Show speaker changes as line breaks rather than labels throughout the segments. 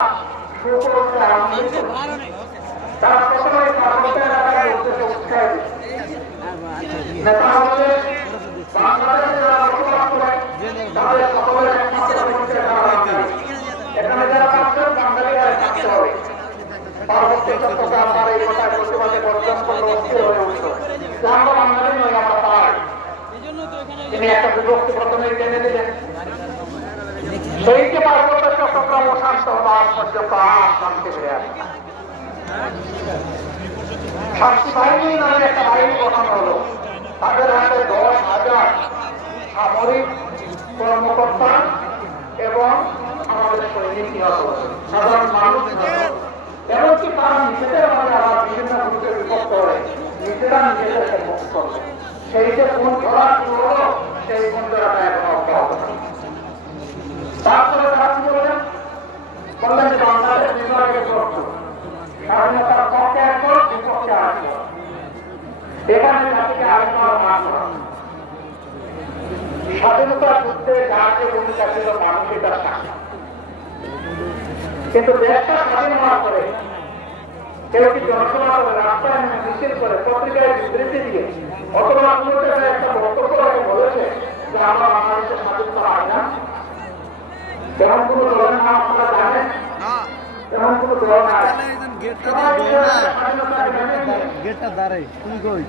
সুপরিচিত আনন্দিত। তারা প্রথমে পার্বত্য এলাকায় উদ্দেশ্যে উৎসাহ নেতা হচ্ছে বাংলাদেশে যারা বসবাস করে তাদের সকলের একমাত্র পরিচয় তারা বাঙালি। এখানে যারা থাকছেন বাঙালিরা থাকতে হবে পার্বত্য চট্টগ্রাম তার এই কথায় প্রতিবাদে বর্জন করলে অস্থির হয়ে উঠল আমরা বাঙালি নই আমরা তাই তিনি একটা বিভক্তি প্রথমে জেনে দিলেন সেইকে পার্বত্য চট্টগ্রাম ও শান্ত হওয়া আজ পর্যন্ত আর শান্তি ফিরে আসে শান্তি বাহিনী নামে একটা বাহিনী গঠন হলো তাদের হাতে দশ হাজার সামরিক কর্মকর্তা এবং আমাদের সৈনিক সাধারণ মানুষ এমনকি তারা নিজেদের মাঝে আবার বিভিন্ন গ্রুপে বিভক্ত হয়ে নিজেরা নিজেদেরকে মুক্ত করবে সেই কোন ধরা সেই কোন ধরাটা এখন অব্যাহত আছে। তারপরে তারা কি বললেন বললেন যে বাংলাদেশ প্রশ্ন স্বাধীনতার পক্ষে একজন বিপক্ষে আসবে এখানে জাতিকে মান করা। স্বাধীনতা যুদ্ধে যার ভূমিকা ছিল মানুষ এটা সাক্ষী। কিন্তু দেশটা স্বাধীন হওয়ার পরে কেউ কি জনসভা করে, রাস্তায় নেমে মিছিল করে, পত্রিকায় বিবৃতি দিয়ে, অথবা একটা বক্তব্য বলেছে যে, আমরা বাংলাদেশের স্বাধীনতা হয় না এমন কোনো দলের নাম আপনারা জানেন এমন কোনো দল নাই সবাই নিজেদের স্বাধীনতাকে মেনে নিয়ে
গেটটা দাঁড়াই তুমি কই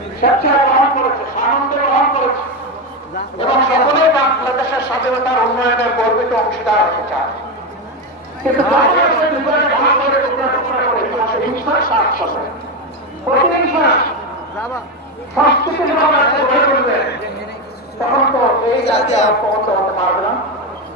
এবং সকলেই বাংলাদেশের স্বাধীনতার উন্নয়নের গর্বিত অংশীদার হতে চায় কিন্তু তখন তো এই জাতি আর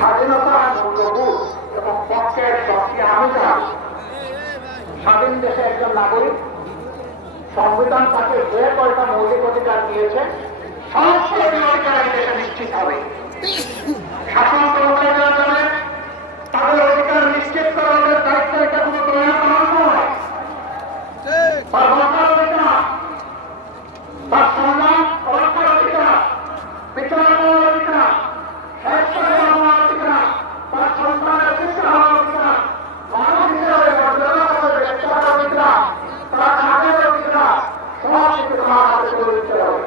না স্বাধীনতা মূল্যবোধ এবং পক্ষের শক্তি আমি স্বাধীন দেশে একজন নাগরিক সংবিধান তাকে যে কয়টা মৌলিক অধিকার দিয়েছে, সমস্ত অধিকার দেশে নিশ্চিত হবে। শাসন যাবে তাদের অধিকার নিশ্চিত করা দায়িত্ব এটা কোনো করার নয়। তার বাঁচার অধিকার তার সম্মান রক্ষার অধিকার বিচার করার অধিকার স্বাস্থ্য সেবা অধিকার তার সন্তানের শিক্ষা হওয়ার অধিকার মানুষ হিসাবে মর্যাদা হবে ব্যবসার অধিকার তার কাজের অধিকার সব কিছু তার হাতে তুলে দিতে হবে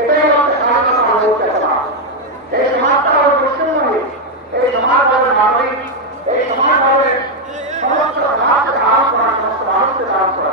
এটাই হচ্ছে স্বাধীনতা বলতে পারা এই সমাজটা হবে মুসলিম এই সমাজ হবে মানবিক এই সমাজ হবে সমস্ত রাজকে ধারণ করা সমস্ত মানুষকে ধারণ করা